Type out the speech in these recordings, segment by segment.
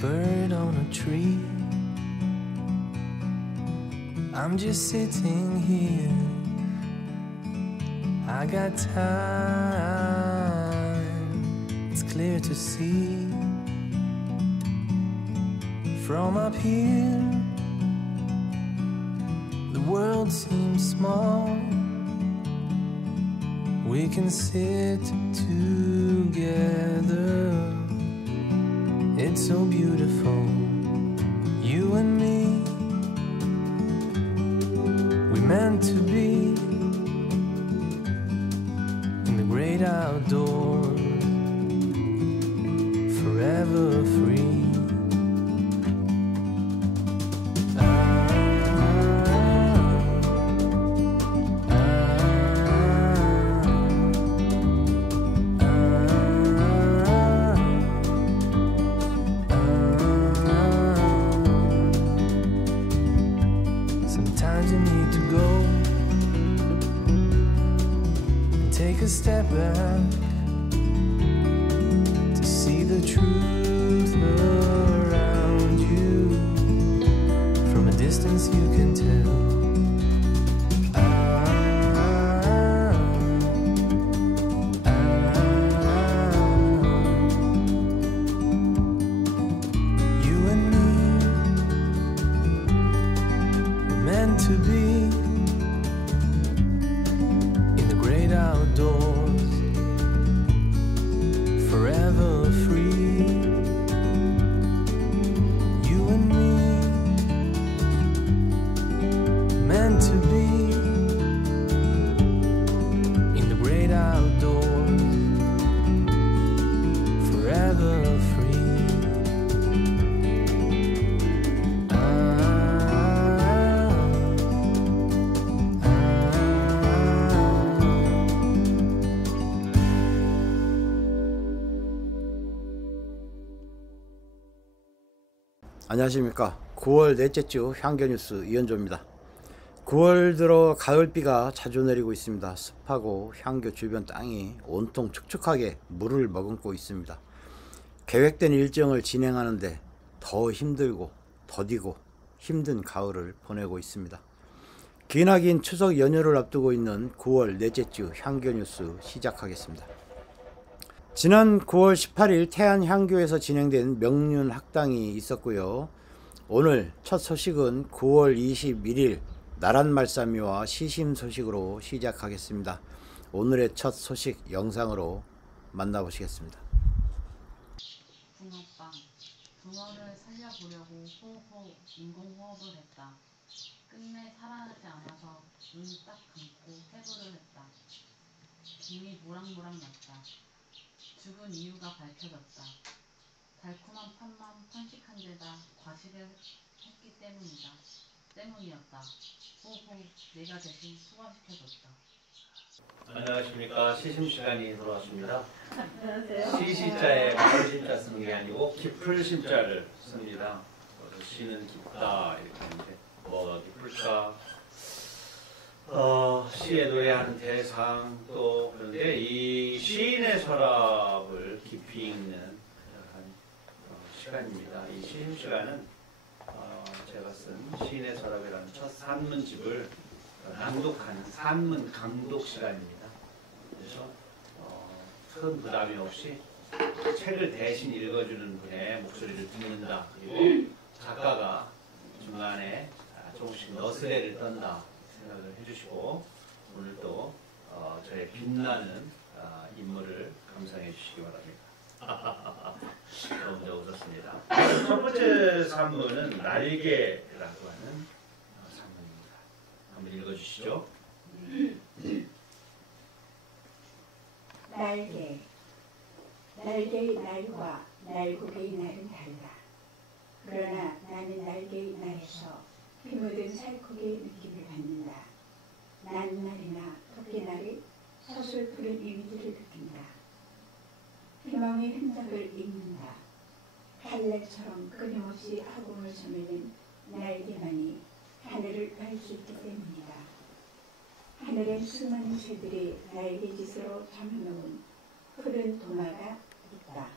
bird on a tree. I'm just sitting here. I got time. It's clear to see from up here. The world seems small. We can sit together. It's so beautiful, you and me. We meant to be in the great outdoors, forever free. Sometimes you need to go and take a step back to see the truth around you. From a distance you can tell. You and me were meant to be in the great outdoors, forever free. You and me, meant to be in the great outdoors, forever free. 안녕하십니까. 9월 넷째 주 향교뉴스 이현조입니다. 9월 들어 가을비가 자주 내리고 있습니다. 습하고 향교 주변 땅이 온통 축축하게 물을 머금고 있습니다. 계획된 일정을 진행하는데 더 힘들고 더디고 힘든 가을을 보내고 있습니다. 기나긴 추석 연휴를 앞두고 있는 9월 넷째 주 향교뉴스 시작하겠습니다. 지난 9월 18일 태안향교에서 진행된 명륜학당이 있었고요. 오늘 첫 소식은 9월 21일 나랏말싸미와 시심 소식으로 시작하겠습니다. 오늘의 첫 소식 영상으로 만나보시겠습니다. 붕어빵. 붕어를 살려보려고 호흡, 인공호흡을 했다. 끝내 살아나지 않아서 눈 딱 감고 해부를 했다. 김이 모락모락 났다. 죽은 이유가 밝혀졌다. 달콤한 팥만 편식한 데다 과식을 했기 때문이었다. 호호, 내가 대신 소화시켜줬다. 안녕하십니까. 시심시간이 돌아왔습니다. 안녕하세요. 시시자에 깊을심자 쓰는 게 아니고 깊을심자를 씁니다. 시는 깊다 이렇게 하는데 뭐가 깊을까? 시에 노래하는 대상 또 그런데 이 시인의 서랍을 깊이 읽는 그런 시간입니다. 이 시인 시간은 제가 쓴 시인의 서랍이라는 첫 산문집을 낭독하는 산문 강독 시간입니다. 그래서 큰 부담이 없이 책을 대신 읽어주는 분의 목소리를 듣는다. 그리고 작가가 중간에 조금씩 너스레를 떤다 생각을 해주시고 오늘 또 저의 빛나는 인물을 감상해 주시기 바랍니다. 너무 웃었습니다. 첫 번째 산문은 날개라고 하는 산문입니다. 한번 읽어주시죠. 날개. 날개의 날과 날고개의 날은 달라. 그러나 나는 날개의 날에서 피 묻은 살코기의 느낌을 받는다. 난날이나 토끼날이 서슬프른 이미지를 느낀다. 희망의 흔적을 읽는다. 할례처럼 끊임없이 하공을 스매는 날개만이 하늘을 날 수 있기 때문이다. 하늘엔 수많은 새들이 날개짓으로 담아놓은 푸른 도마가 있다.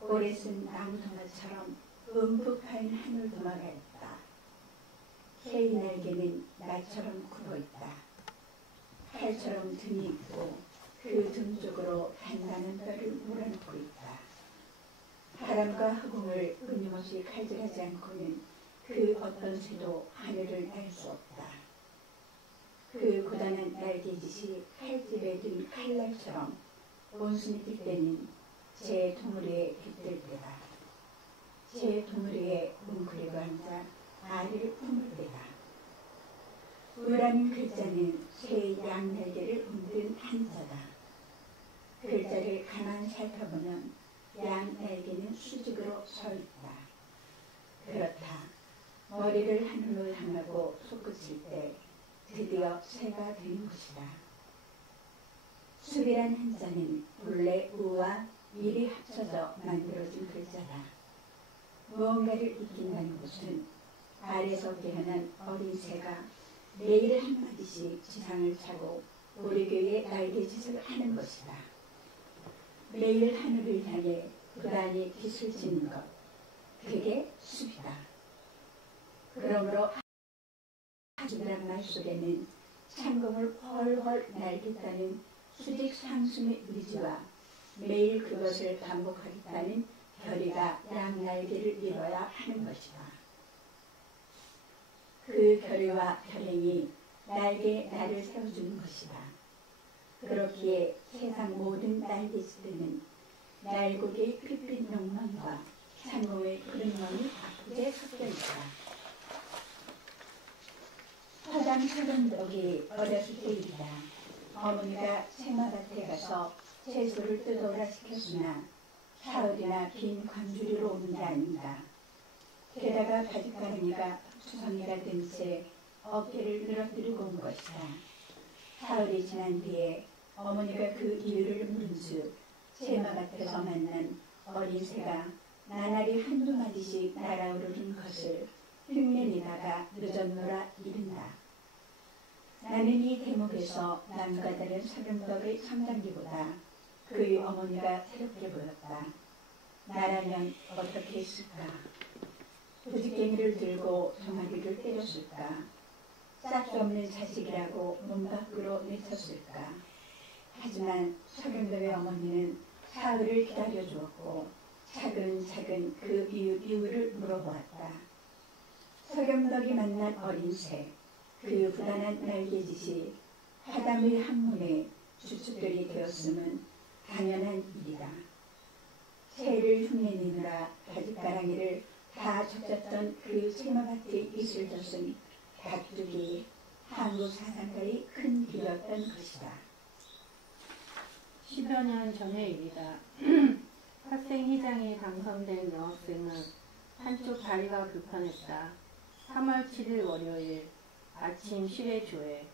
오래 쓴 나무도마처럼 움푹 파인 하늘도마가 있다. 새의 날개는 나처럼 굽어있다. 칼처럼 등이 있고 그 등 쪽으로 단단한 뼈를 몰아넣고 있다. 바람과 허공을 끊임없이 칼질하지 않고는 그 어떤 새도 하늘을 날 수 없다. 그 고단한 날개짓이 칼집에 든 칼날처럼 온순히 뜰 때는 제 동물이에 깃들 때다. 제 동물이에 웅크리고 앉아 아리를 품을 때다. 우라는 글자는 새의 양날개를 옮긴 한자다. 글자를 가만히 살펴보면 양날개는 수직으로 서 있다. 그렇다. 머리를 하늘로 향하고 솟구칠 때 드디어 새가 된 것이다. 수비란 한자는 본래 우와 일이 합쳐져 만들어진 글자다. 무언가를 익힌다는 것은 알에서 깨어난 어린 새가 매일 한마디씩 지상을 차고 우리 교회의 날개짓을 하는 것이다. 매일 하늘을 향해 부단히 깃을 짓는 것, 그게 수비다. 그러므로 수비란 말 속에는 창공을 훨훨 날겠다는 수직 상승의 의지와 매일 그것을 반복하겠다는 결의가 양날개를 이뤄야 하는 것이다. 그 결의와 결행이 날개에 날을 세워주는 것이다. 그렇기에 세상 모든 날개짓들은 날고기의 핏빛 명망과 창공의 푸른 명이 바쁘게 섞여 있다. 화장 소련덕이 어렸을 때 일이다. 어머니가 채마밭에 가서 채소를 뜯어오라 시켰으나 사흘이나 빈 광주리로 오는 게 아닙니다. 게다가 바짓가랑이가 투성이가 된 채 어깨를 늘어뜨리고 온 것이다. 사흘이 지난 뒤에 어머니가 그 이유를 물은즉 채마밭에서 만난 어린 새가 나날이 한두 마디씩 날아오르는 것을 흉내내다가 늦었노라 이른다. 나는 이 대목에서 남과 다른 서경덕의 성장기보다 그의 어머니가 새롭게 보였다. 나라면 어떻게 했을까? 부지깽이를 들고 동아리를 때렸을까? 짝도 없는 자식이라고 문 밖으로 내쳤을까? 하지만 서경덕의 어머니는 사흘을 기다려주었고 차근차근 그 이유를 물어보았다. 서경덕이 만난 어린 새, 그 부단한 날개짓이 화담의 학문의 주축들이 되었음은 당연한 일이다. 새를 흉내내느라 바짓가랑이를 다 젖었던 그 채마밭에 이슬 젖은 가축이 한국 사상가의 큰 길이었던 것이다. 10여 년 전의 일이다. 학생회장에 당선된 여학생은 한쪽 다리가 불편했다. 3월 7일 월요일 아침 실외조회.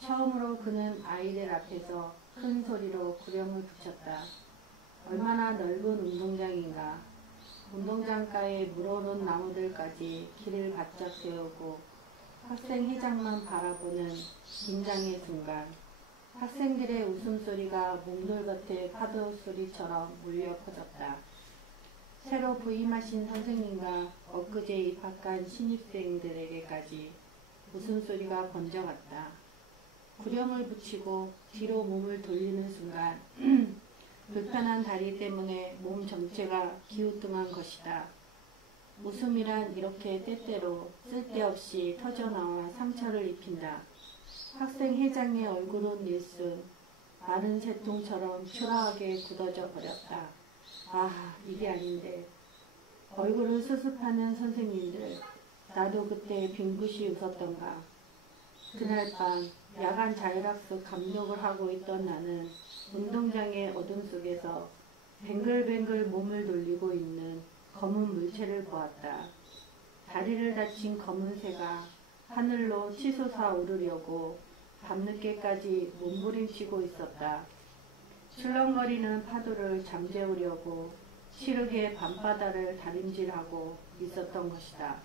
처음으로 그는 아이들 앞에서 큰 소리로 구령을 붙였다. 얼마나 넓은 운동장인가. 운동장가에 물어놓은 나무들까지 길을 바짝 세우고 학생회장만 바라보는 긴장의 순간. 학생들의 웃음소리가 몽돌 겉의 파도 소리처럼 울려 퍼졌다. 새로 부임하신 선생님과 엊그제 입학한 신입생들에게까지 웃음소리가 번져갔다. 구령을 붙이고 뒤로 몸을 돌리는 순간 불편한 다리 때문에 몸 전체가 기우뚱한 것이다. 웃음이란 이렇게 때때로 쓸데없이 터져나와 상처를 입힌다. 학생회장의 얼굴은 일순 마른 새통처럼 초라하게 굳어져 버렸다. 아, 이게 아닌데. 얼굴을 수습하는 선생님들, 나도 그때 빙긋이 웃었던가. 그날 밤 야간 자율학습 감독을 하고 있던 나는 운동장의 어둠 속에서 뱅글뱅글 몸을 돌리고 있는 검은 물체를 보았다. 다리를 다친 검은 새가 하늘로 치솟아 오르려고 밤늦게까지 몸부림치고 있었다. 출렁거리는 파도를 잠재우려고 시르게 밤바다를 다림질하고 있었던 것이다.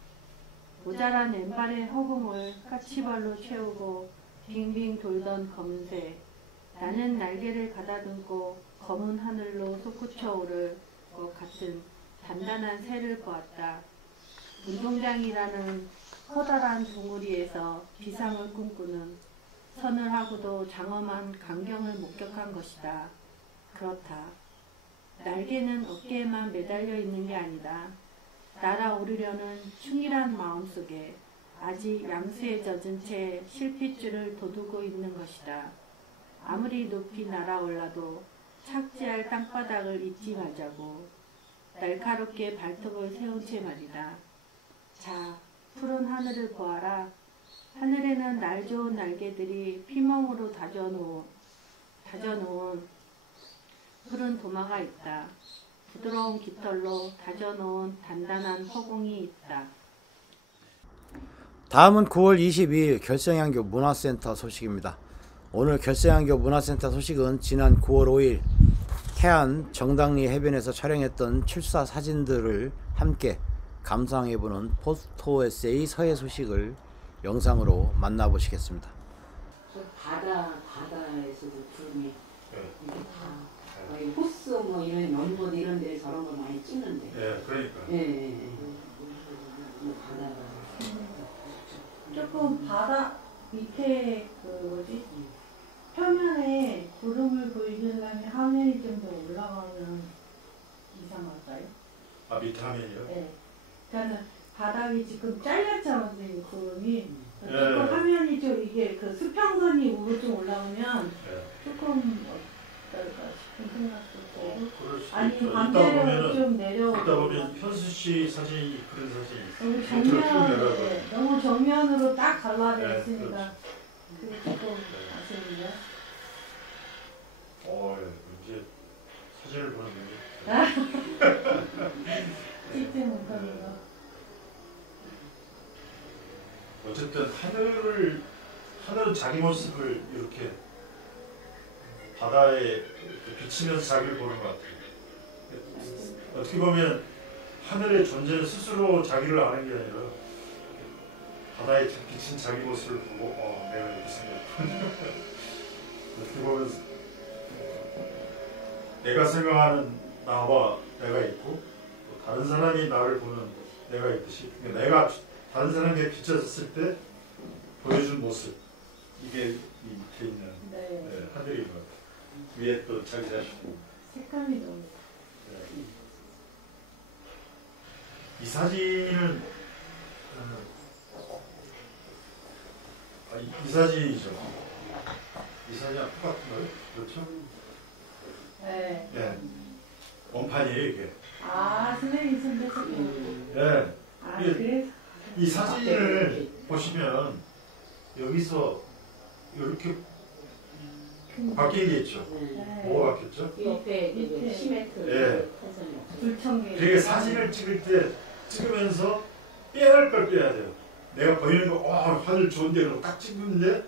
모자란 왼발의 허공을 까치발로 채우고 빙빙 돌던 검은 새. 나는 날개를 가다듬고 검은 하늘로 솟구쳐 오를 것 같은 단단한 새를 보았다. 운동장이라는 커다란 둥우리에서 비상을 꿈꾸는 서늘하고도 장엄한 광경을 목격한 것이다. 그렇다. 날개는 어깨에만 매달려 있는 게 아니다. 날아오르려는 충실한 마음속에 아직 양수에 젖은 채 실핏줄을 돋우고 있는 것이다. 아무리 높이 날아올라도 착지할 땅바닥을 잊지 말자고. 날카롭게 발톱을 세운 채 말이다. 자, 푸른 하늘을 보아라. 하늘에는 날 좋은 날개들이 피멍으로 다져놓은 푸른 도마가 있다. 부드러운 깃털로 다져놓은 단단한 허공이 있다. 다음은 9월 22일 결성양교 문화센터 소식입니다. 오늘 결성양교 문화센터 소식은 지난 9월 5일 태안 정당리 해변에서 촬영했던 출사 사진들을 함께 감상해보는 포토 에세이 서해 소식을 영상으로 만나보시겠습니다. 바다에서도 구름이 이렇게 다 호스 뭐 이런 연못 이런 데 저런 거 많이 찍는데. 예, 그러니까. 예. 바다가 조금 바다 밑에 표면에 구름을 보이려면 화면이 좀 더 올라가면 이상할까요? 아, 밑에 화면이요? 네. 그러니까 바닥이 지금 잘렸잖아요, 구름이. 예. 조금 화면이 좀 이게 그 수평선이 위로 좀 올라오면 예. 조금 어떨까 싶은 생각도 들고. 그럴 수도 아니 있죠. 반대로 좀 내려오고. 이따 보면 현수 씨 사진이 그런 사진이 너무 밑으로 쭉 내려가고. 네, 너무 정면으로 딱 갈라져 네, 있으니까 그게 조금 아쉬운데요. 이제 사진을 보는 게 찍지 못하는 거. 어쨌든 하늘은 자기 모습을 이렇게 바다에 이렇게 비치면서 자기를 보는 것 같아요. 어떻게 보면 하늘의 존재는 스스로 자기를 아는 게 아니라 바다에 비친 자기 모습을 보고 내가 이렇게 생겼구나. 어떻게 보면 내가 생각하는 나와 내가 있고 또 다른 사람이 나를 보는 내가 있듯이 내가 다른 사람에게 비춰졌을 때 보여준 모습 이게 이 밑에 있는 네. 하늘인 것 같아요. 위에 또 자기 자신. 색감이 너무. 이 사진은 이 사진이죠. 이 사진이랑 똑같은가요? 그렇죠? 네. 네. 원판이에요 이게. 아, 선생님 손대 찍고. 네. 아, 이게 그래서? 이 사진을 보시면 여기서 이렇게 바뀌게 돼 있죠. 네. 뭐가 바뀌었죠? 옆에 밑에. 시멘트 예. 탄성이 불청객. 되게 사진을 찍을 때 찍으면서 빼야 할 걸 빼야 돼요. 내가 보이는 거 하늘 좋은데 그러고 딱 찍는데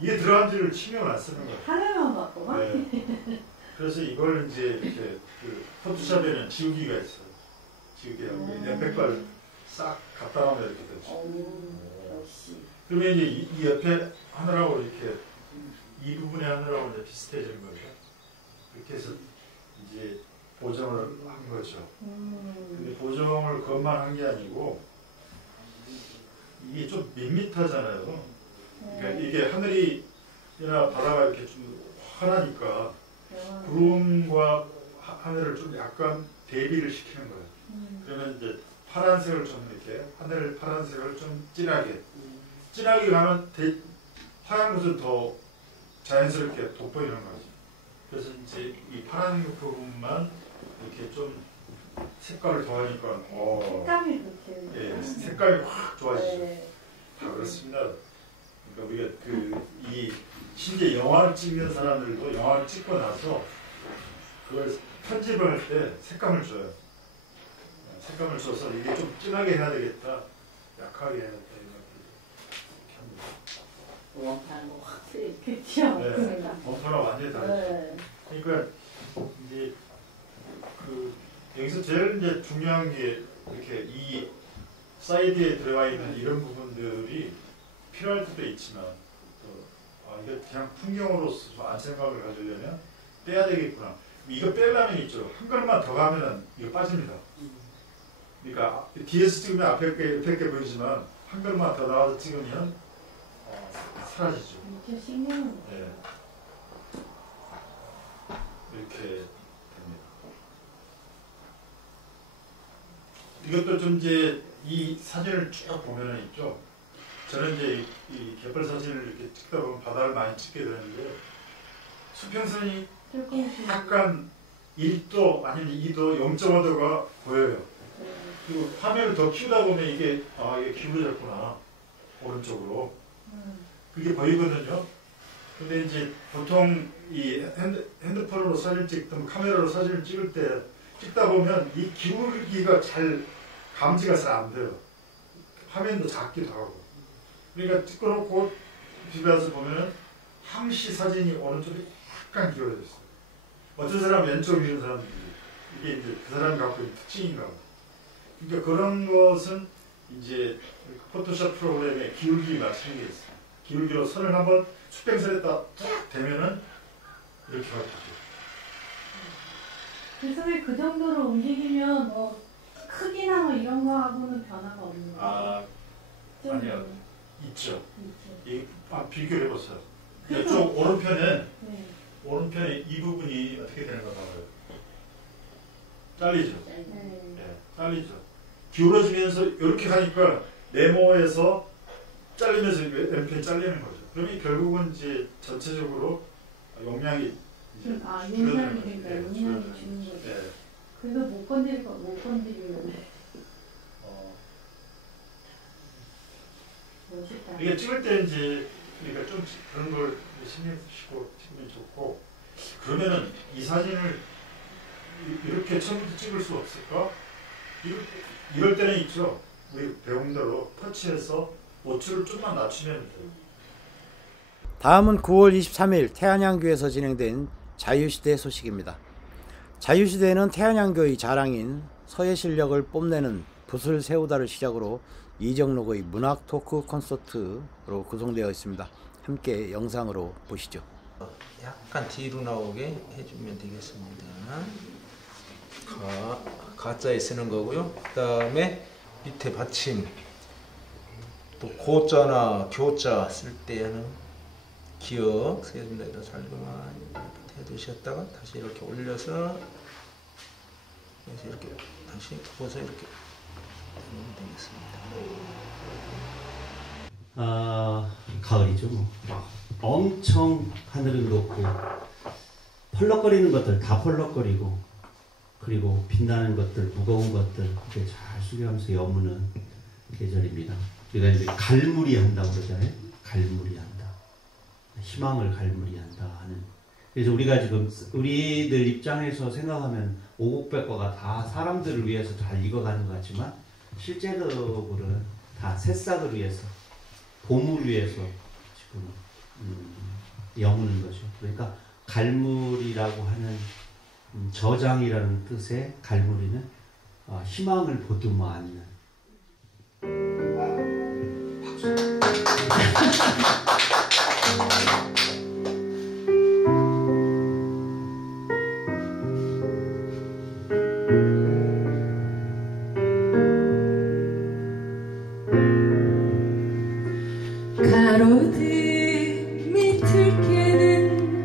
이게 들어간지를 신경을 안 쓰는 거예요. 하늘만 봤구만. 네. 그래서 이걸 이제 이렇게 그 포토샵에는 지우기가 있어요. 지우기하고 연필깔 싹 갖다 놓으면 이렇게 되죠. 역시. 그러면 이제 이 옆에 하늘하고 이렇게 이 부분의 하늘하고 이제 비슷해지는 거죠. 그렇게 해서 이제 보정을 한 거죠. 근데 보정을 그것만 한 게 아니고 이게 좀 밋밋하잖아요. 그러니까 이게 하늘이나 바다가 이렇게 좀 환하니까 구름과 하늘을 좀 약간 대비를 시키는 거예요. 그러면 이제 파란색을 좀 이렇게 하늘 파란색을 좀 진하게 가면 하얀 것은 더 자연스럽게 돋보이는 거죠. 그래서 이제 이 파란 부분만 이렇게 좀 색깔을 더하니까 색감이 그렇게. 예, 색깔이 확 좋아지죠. 네. 다 그렇습니다. 그러니까 우리가 이 심지어 영화를 찍는 사람들도 영화를 찍고 나서 그걸 편집을 할 때 색감을 줘요. 색감을 줘서 이게 좀 진하게 해야 되겠다, 약하게 해야 되겠다 이렇게 합니다. 원판은 확실히 그쵸. 네, 원판은 완전히 다르죠. 네. 그러니까 이제 여기서 제일 이제 중요한 게 이렇게 이 사이드에 들어가 있는 이런 부분들이 필요할 때도 있지만 또 이게 그냥 풍경으로서 좀 안정감을 가지려면 빼야 되겠구나. 이거 빼려면 있죠. 한 걸음만 더 가면은 이거 빠집니다. 그러니까 뒤에서 찍으면 앞에 게 보이지만 한 걸음만 더 나와서 찍으면 사라지죠. 이렇게 신경은 예. 이렇게 됩니다. 이것도 좀 이제 이 사진을 쭉 보면은 있죠. 저는 이제 이 갯벌 사진을 이렇게 찍다 보면 바다를 많이 찍게 되는데 수평선이 조금씩 약간 1도 아니면 2도 0.5도가 보여요. 그리고 화면을 더 키우다 보면 이게 기울어졌구나 오른쪽으로 그게 보이거든요. 근데 이제 보통 이 핸드폰으로 사진 찍든 카메라로 사진을 찍을 때 찍다 보면 이 기울기가 잘 감지가 잘 안 돼요. 화면도 작기도 하고. 그러니까 찍고 놓고 비벼서 보면은 항시 사진이 오른쪽이 약간 기울어져 있어요. 어떤 사람은 왼쪽으로 미는 사람들이 이게 이제 그 사람이 갖고 있는 특징인가 봐요. 그러니까 그런 것은 이제 포토샵 프로그램에 기울기 맞추는 게 있어요. 기울기로 선을 한번 수평선에다 쫙 대면은 이렇게 바뀌죠. 그래서 왜 그 정도로 움직이면 뭐 크기나 뭐 이런 거하고는 변화가 없는 거예요? 아니요. 있죠. 있죠. 비교해 보세요. 이쪽 오른편에 네. 오른편에 이 부분이 어떻게 되는가 봐요. 잘리죠. 네. 네, 잘리죠. 기울어지면서 이렇게 가니까 네모에서 잘리면서 왼편이 잘리는 거죠. 그러면 결국은 이제 전체적으로 용량이 이제 용량이 그러니까 네, 용량이 주는 거죠. 네. 그래서 못 건드리면 멋있다. 이게 찍을 때 이제 그러니까 좀 그런 걸 신경 쓰시고 찍으면 좋고 그러면은 이 사진을 이렇게 처음부터 찍을 수 없을까? 이럴 때는 있죠. 우리 배운 대로 터치해서 노출을 좀만 낮추면 돼요. 다음은 9월 23일 태안양교에서 진행된 자유시대 소식입니다. 자유시대는 태안양교의 자랑인 서예 실력을 뽐내는 붓을 세우다를 시작으로 이정록의 문학 토크 콘서트로 구성되어 있습니다. 함께 영상으로 보시죠. 약간 뒤로 나오게 해주면 되겠습니다. 가짜에 쓰는 거고요. 그 다음에 밑에 받침 또 고자나 교자 쓸 때는 기억 세준다에다 살금만 이렇게 해두셨다가 다시 이렇게 올려서 그래서 이렇게 다시 덮어서 이렇게 하면 되겠습니다. 가을이죠. 뭐. 엄청 하늘은 그렇고 펄럭거리는 것들 다 펄럭거리고 그리고 빛나는 것들 무거운 것들 이렇게 잘 숙여가면서 여무는 계절입니다. 우리가 이제 갈무리한다고 그러잖아요. 갈무리한다. 희망을 갈무리한다 하는. 그래서 우리가 지금 우리들 입장에서 생각하면 오곡백과가 다 사람들을 위해서 잘 익어가는 것 같지만 실제로는 다 새싹을 위해서 봄을 위해서 지금 여무는 거죠. 그러니까 갈무리라고 하는 저장이라는 뜻의 갈무리는 희망을 보듬어 안는. 가로등이 들깨는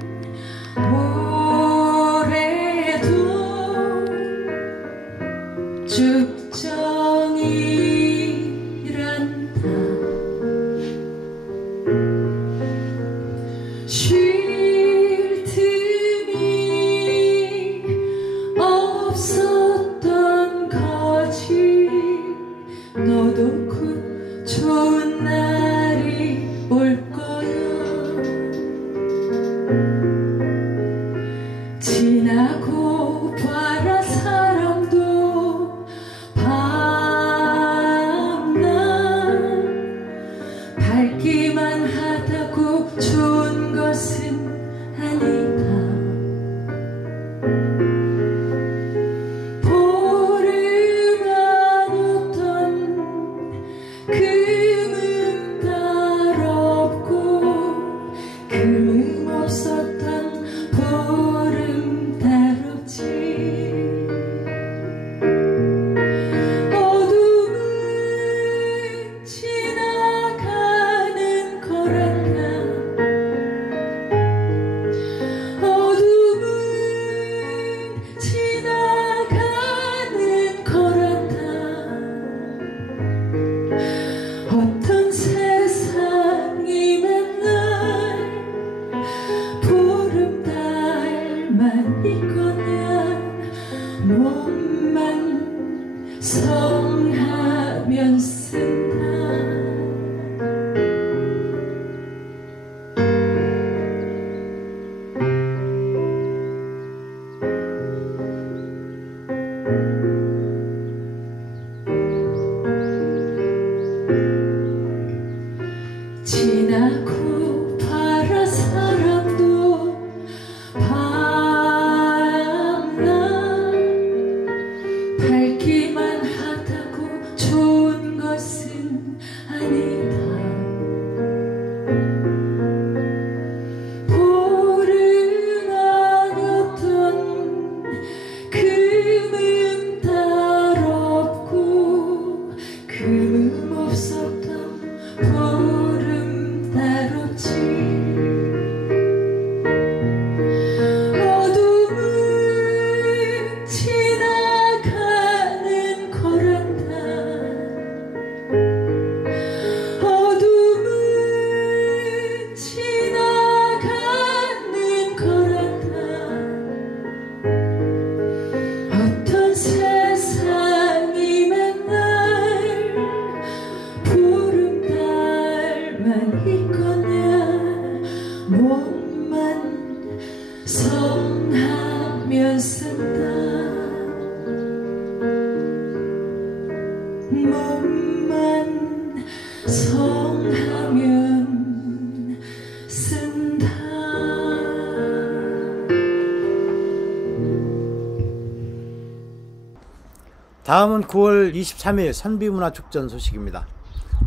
올해도 죽정이 성하면 쓴다. 지나고 바라 사람도 밤낮 밝기만 하다고 좋은 것은 아니다. 보름 아니었던 금은 따로 없고 금은 없었던 보름 따롭지. 어둠은 지나가는 거란다. 어둠은 지나가는 거란다. 어떤 세상이 맨날 보름달만 있거냐. 몸만 성하면 쓴다. 몸만 성하면 쓴다. 다음은 9월 23일 선비문화축전 소식입니다.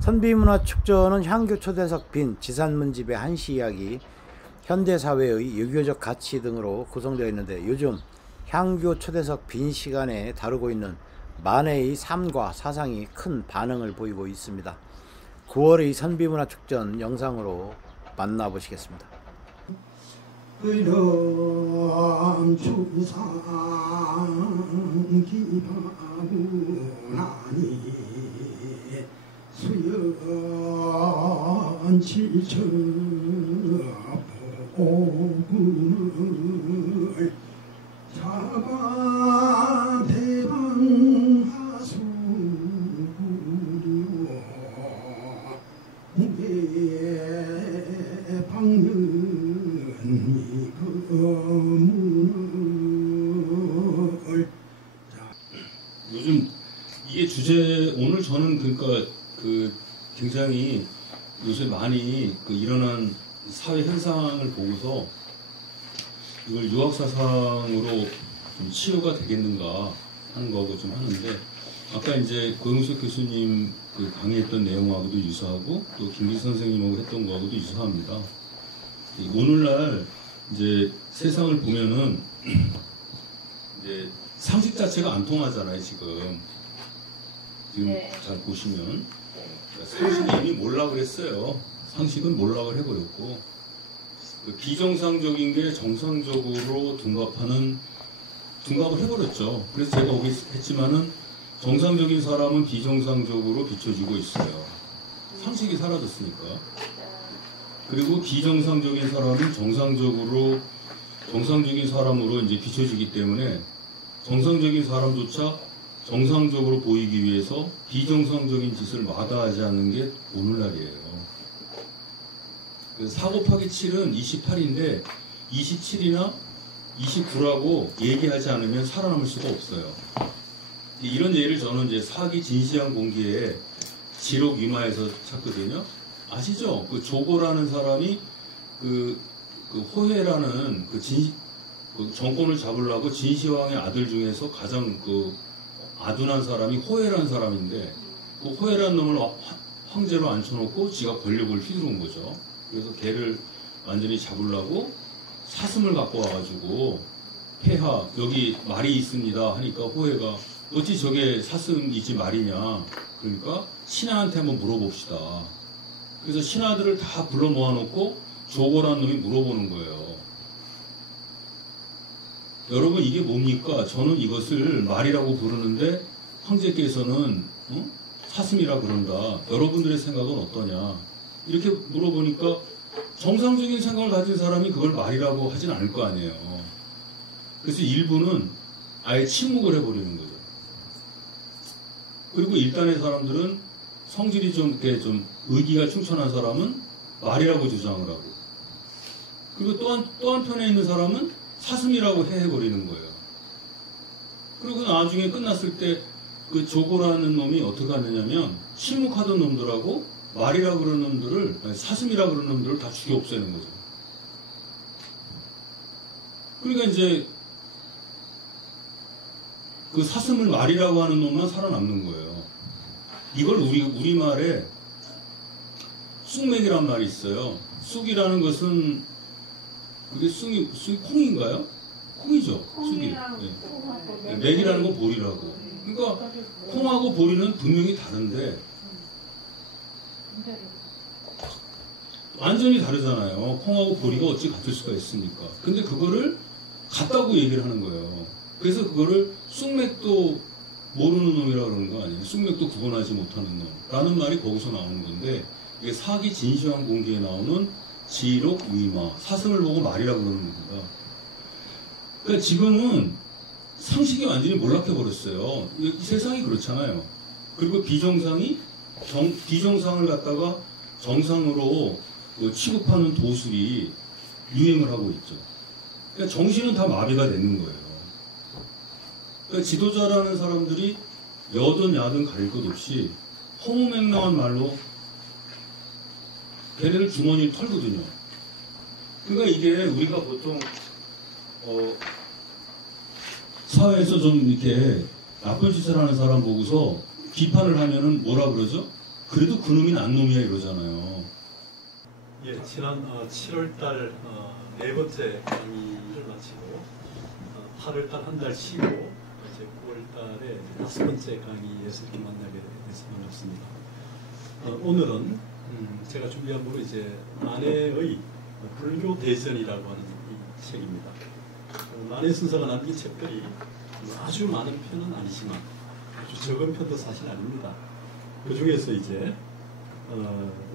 선비문화축전은 향교 초대석 빈 지산문집의 한시 이야기, 현대사회의 유교적 가치 등으로 구성되어 있는데, 요즘 향교 초대석 빈 시간에 다루고 있는 만해의 삶과 사상이 큰 반응을 보이고 있습니다. 9월의 선비문화축전 영상으로 만나보시겠습니다. 의람 추상 기바구나니 수연 칠처 보금을 사바 대방하수구려 무게 방면이 거문을. 요즘 이게 주제, 오늘 저는 그러니까 굉장히 요새 많이 일어난 사회 현상을 보고서 이걸 유학사상으로 좀 치유가 되겠는가 하는 거하고 좀 하는데, 아까 이제 고영석 교수님 강의했던 내용하고도 유사하고 또 김기 선생님하고 했던 거하고도 유사합니다. 오늘날 이제 세상을 보면은 이제 상식 자체가 안 통하잖아요, 지금 네. 잘 보시면 상식이 이미 몰락을 했어요. 상식은 몰락을 해버렸고, 비정상적인 게 정상적으로 둔갑을 해버렸죠. 그래서 제가 거기 했지만은 정상적인 사람은 비정상적으로 비춰지고 있어요. 상식이 사라졌으니까. 그리고 비정상적인 사람은 정상적인 사람으로 이제 비춰지기 때문에 정상적인 사람조차 정상적으로 보이기 위해서 비정상적인 짓을 마다하지 않는 게 오늘날이에요. 그래서 4 곱하기 7은 28인데 27이나 29라고 얘기하지 않으면 살아남을 수가 없어요. 이런 예를 저는 이제 사기 진시황 공기에 지록 위마에서 찾거든요. 아시죠? 그 조고라는 사람이 그 호해라는 그 정권을 잡으려고 진시황의 아들 중에서 가장 아둔한 사람이 호해라는 사람인데, 그 호해라는 놈을 황제로 앉혀놓고 지가 권력을 휘두른 거죠. 그래서 걔를 완전히 잡으려고 사슴을 갖고 와가지고 폐하 여기 말이 있습니다 하니까 호해가 어찌 저게 사슴이지 말이냐, 그러니까 신하한테 한번 물어봅시다. 그래서 신하들을 다 불러 모아놓고 조고라는 놈이 물어보는 거예요. 여러분 이게 뭡니까? 저는 이것을 말이라고 부르는데 황제께서는 사슴이라 그런다. 여러분들의 생각은 어떠냐? 이렇게 물어보니까 정상적인 생각을 가진 사람이 그걸 말이라고 하진 않을 거 아니에요. 그래서 일부는 아예 침묵을 해버리는 거죠. 그리고 일단의 사람들은 성질이 좀 이렇게 좀 의기가 충천한 사람은 말이라고 주장을 하고, 그리고 또 한편에 있는 사람은 사슴이라고 해버리는 거예요. 그리고 나중에 끝났을 때 그 조고라는 놈이 어떻게 하느냐면 침묵하던 놈들하고 말이라고 그러는 놈들을, 아니, 사슴이라고 그러는 놈들을 다 죽여 없애는 거죠. 그러니까 이제 그 사슴을 말이라고 하는 놈만 살아남는 거예요. 이걸 우리말에 쑥맥이란 말이 있어요. 쑥이라는 것은 그게 쑥이 콩인가요? 콩이죠. 쑥이. 네. 맥이라는 건 보리라고. 그러니까 콩하고 보리는 분명히 다른데 완전히 다르잖아요. 콩하고 보리가 어찌 같을 수가 있습니까? 근데 그거를 같다고 얘기를 하는 거예요. 그래서 그거를 쑥맥도 모르는 놈이라고 그러는 거 아니에요. 쑥맥도 구분하지 못하는 놈 라는 말이 거기서 나오는 건데, 이게 사기 진시황 공기에 나오는 지록 위마, 사슴을 보고 말이라고 그러는 겁니다. 그러니까 지금은 상식이 완전히 몰락해버렸어요. 이 세상이 그렇잖아요. 그리고 비정상을 갖다가 정상으로 취급하는 도술이 유행을 하고 있죠. 그러니까 정신은 다 마비가 되는 거예요. 그러니까 지도자라는 사람들이 여든 야든 가릴 것 없이 허무맹랑한 말로 걔네들 주머니를 털거든요. 그러니까 이게 우리가 보통 사회에서 좀 이렇게 나쁜 짓을 하는 사람 보고서 비판을 하면은 뭐라 그러죠? 그래도 그놈이 난 놈이야 이러잖아요. 예, 지난 7월달 네 번째 강의를 마치고 8월달 한 달 쉬고 이제 9월달에 다섯 번째 강의에서 이렇게 만나게 돼서 반갑습니다. 오늘은 제가 준비한 부로 이제 만해의 불교 대전이라고 하는 이 책입니다. 만해 순서가 남긴 책들이 아주 많은 편은 아니지만 아주 적은 편도 사실 아닙니다. 그 중에서 이제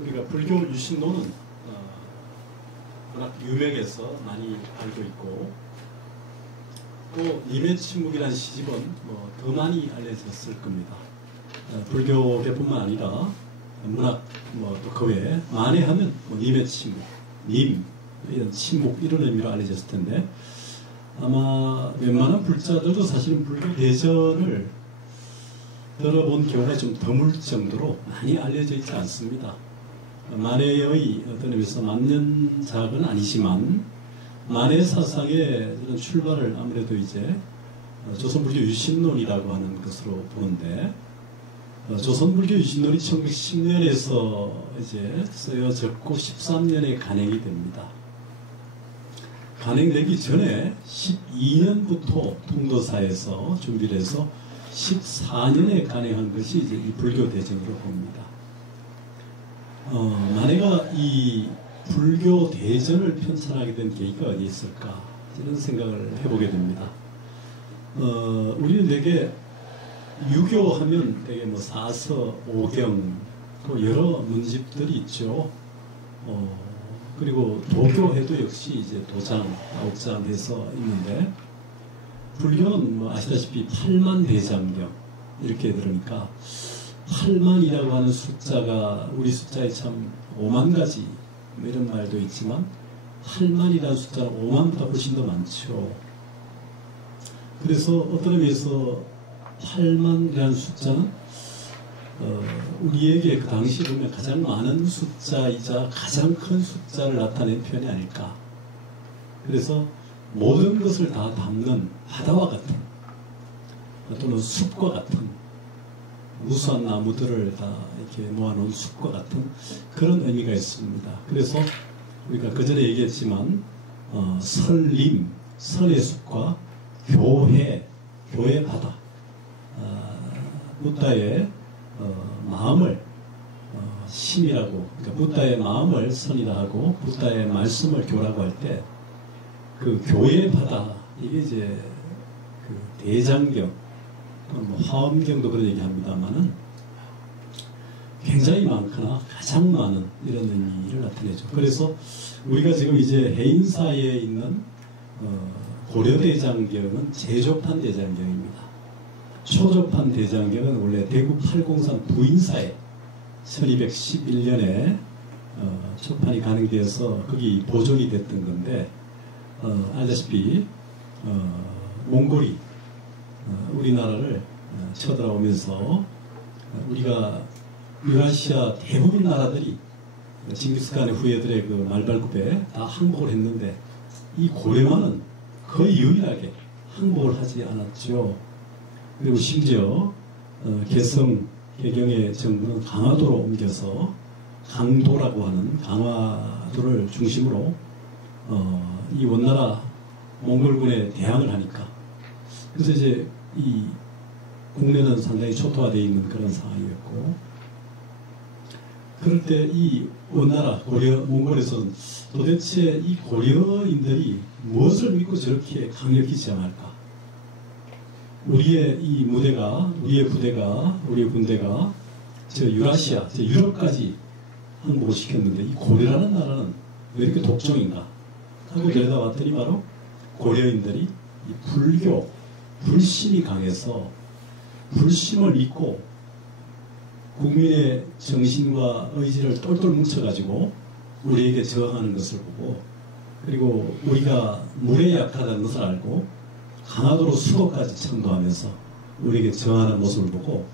우리가 불교 유신론은 워낙 유명해서 많이 알고 있고, 또 님의 침묵이라는 시집은 더 많이 알려졌을 겁니다. 불교계뿐만 아니라 문학 또 그 외에 만해하면 님의 침묵, 님 이런 침묵 이런 의미로 알려졌을 텐데, 아마 웬만한 불자들도 사실은 불교 대전을 들어본 경우가 좀 드물 정도로 많이 알려져 있지 않습니다. 만해의 어떤 의미에서 만년작은 아니지만 만해 사상의 출발을 아무래도 이제 조선불교 유신론이라고 하는 것으로 보는데, 조선불교 유신론이 1910년에서 이제 쓰여졌고 13년에 간행이 됩니다. 간행되기 전에 12년부터 통도사에서 준비를 해서 14년에 간행한 것이 이제 이 불교 대전으로 봅니다. 만해가 이 불교 대전을 편찬하게 된 계기가 어디 있을까? 이런 생각을 해보게 됩니다. 우리는 되게 유교하면 되게 사서, 오경, 또 여러 문집들이 있죠. 그리고 도교해도 역시 이제 도장, 옥장 해서 있는데, 불교는 아시다시피 8만 대장경 이렇게 들으니까 8만이라고 하는 숫자가 우리 숫자에 참 5만 가지 이런 말도 있지만 8만이라는 숫자는 5만보다 훨씬 더 많죠. 그래서 어떤 의미에서 8만이라는 숫자는 우리에게 그 당시 보면 가장 많은 숫자이자 가장 큰 숫자를 나타낸 표현이 아닐까. 그래서 모든 것을 다 담는 바다와 같은 또는 숲과 같은 무수한 나무들을 다 이렇게 모아놓은 숲과 같은 그런 의미가 있습니다. 그래서 우리가 그전에 얘기했지만 설림, 설의 숲과 교회, 교회 바다, 부다의 마음을 심이라고, 그러니까 부다의 마음을 선이라 하고 부다의 말씀을 교라고 할 때 그 교회 바다, 이게 이제 그 대장경, 화엄경도 그런 얘기 합니다만은 굉장히 많거나 가장 많은 이런 의미를 나타내죠. 그래서 우리가 지금 이제 해인사에 있는 고려대장경은 제조판 대장경입니다. 초조판 대장경은 원래 대구 803 부인사에 1211년에 초판이 가능되어서 거기 보존이 됐던 건데 알다시피 몽골이 우리나라를 쳐들어오면서 우리가 유라시아 대부분 나라들이 징기스칸의 후예들의 그 말발굽에 다 항복을 했는데 이 고려만은 거의 유일하게 항복을 하지 않았죠. 그리고 심지어 개성 개경의 정부는 강화도로 옮겨서 강도라고 하는 강화도를 중심으로 이 원나라 몽골군에 대항을 하니까 그래서 이제 이 국내는 상당히 초토화되어 있는 그런 상황이었고 그럴 때 이 원나라 고려 몽골에서는 도대체 이 고려인들이 무엇을 믿고 저렇게 강력히 저항할까? 우리의 이 무대가 우리의 부대가 우리의 군대가 저 유라시아 저 유럽까지 항복을 시켰는데 이 고려라는 나라는 왜 이렇게 독종인가? 하고 내려다봤더니 바로 고려인들이 이 불교 불심이 강해서 불심을 믿고 국민의 정신과 의지를 똘똘 뭉쳐가지고 우리에게 저항하는 것을 보고 그리고 우리가 물에 약하다는 것을 알고 강화도로 수도까지 청도하면서 우리에게 저항하는 모습을 보고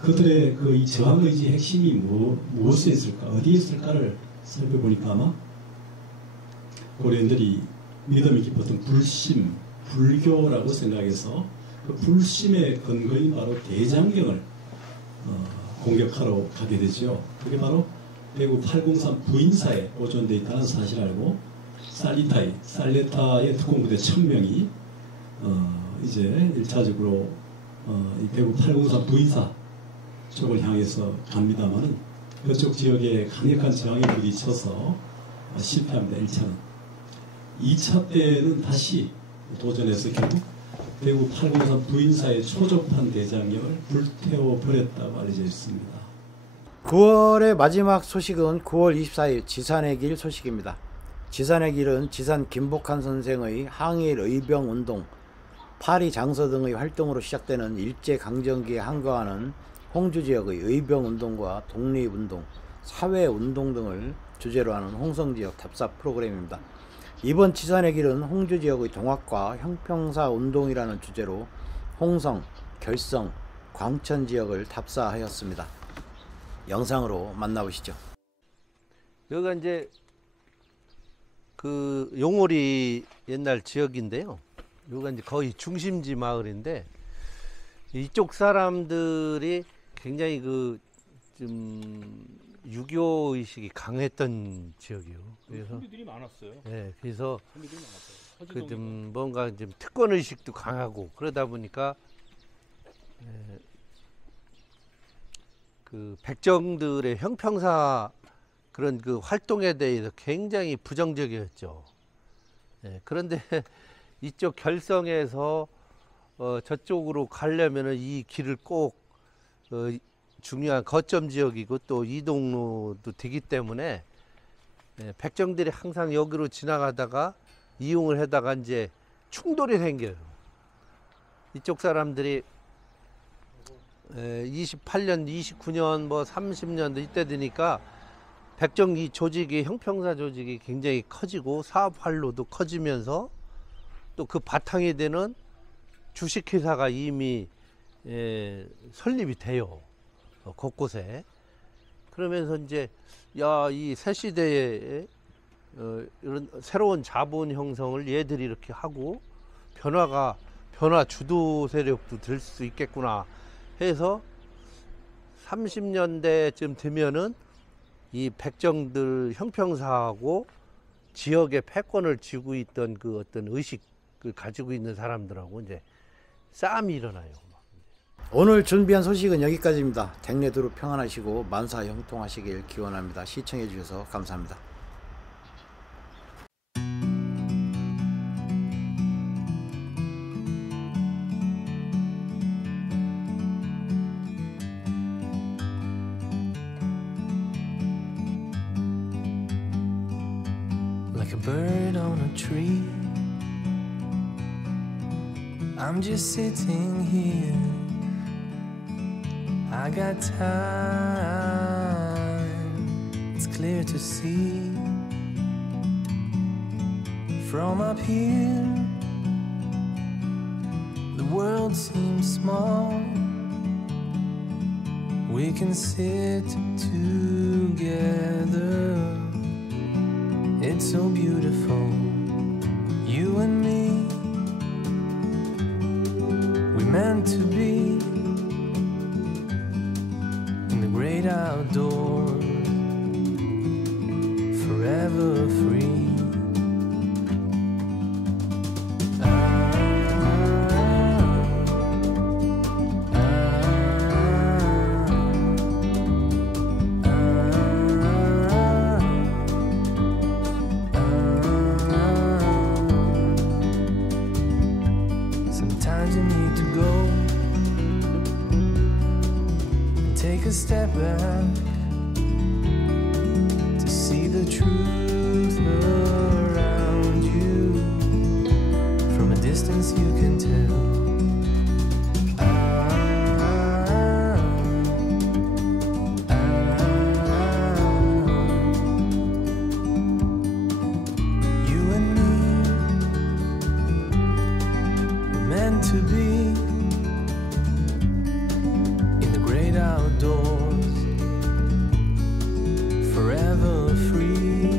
그들의 그 이 저항 의지의 핵심이 무엇에 있을까 어디에 있을까를 살펴보니까 아마 고려인들이 믿음이 깊었던 불심 불교라고 생각해서 그 불심의 근거인 바로 대장경을 공격하러 가게 되죠. 그게 바로 대구 803 부인사에 보존되어 있다는 사실을 알고 살레타의 특공부대 1000명이 이제 1차적으로 이 대구 803 부인사 쪽을 향해서 갑니다만은 그쪽 지역에 강력한 저항에 부딪혀서 실패합니다. 1차는. 2차 때는 다시 도전해서 결국 대구 803 부인사의 초조판 대장경을 불태워 버렸다고 알려져 있습니다. 9월의 마지막 소식은 9월 24일 지산의 길 소식입니다. 지산의 길은 지산 김복한 선생의 항일 의병운동, 파리 장서 등의 활동으로 시작되는 일제강점기에 항거하는 홍주지역의 의병운동과 독립운동, 사회운동 등을 주제로 하는 홍성지역 답사 프로그램입니다. 이번 지산의 길은 홍주지역의 동학과 형평사 운동이라는 주제로 홍성, 결성, 광천지역을 답사하였습니다. 영상으로 만나보시죠. 여기가 이제 그 용오리 옛날 지역인데요. 여기가 이제 거의 중심지 마을인데 이쪽 사람들이 굉장히 그 좀 유교 의식이 강했던 지역이요. 그래서 선비들이 많았어요. 네, 그래서 선비들이 많았어요. 그 좀 뭔가 좀 특권 의식도 강하고 그러다 보니까 그 백정들의 형평사 그런 그 활동에 대해서 굉장히 부정적이었죠. 그런데 이쪽 결성에서 저쪽으로 가려면은 이 길을 꼭 중요한 거점 지역이고 또 이동로도 되기 때문에 백정들이 항상 여기로 지나가다가 이용을 하다가 이제 충돌이 생겨요. 이쪽 사람들이 28년, 29년, 뭐 30년도 이때 되니까 백정 이 조직이 형평사 조직이 굉장히 커지고 사업 활로도 커지면서 또 그 바탕이 되는 주식회사가 이미 설립이 돼요. 곳곳에. 그러면서 이제 야, 이 새 시대에 이런 새로운 자본 형성을 얘들이 이렇게 하고 변화 주도 세력도 될 수 있겠구나 해서 30년대쯤 되면은 이 백정들 형평사하고 지역의 패권을 쥐고 있던 그 어떤 의식을 가지고 있는 사람들하고 이제 싸움이 일어나요. 오늘 준비한 소식은 여기까지입니다. 댁내 두루 평안하시고 만사 형통하시길 기원합니다. 시청해 주셔서 감사합니다. Like a bird on a tree, I'm just sitting here I got time, it's clear to see. From up here, the world seems small. We can sit together. It's so beautiful, you and me. We meant to be in the great outdoors, forever free. Sometimes you need to go and take a step back to see the truth around you. From a distance you can tell. To be in the great outdoors, forever free.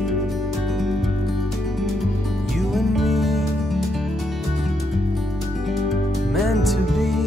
You and me, meant to be.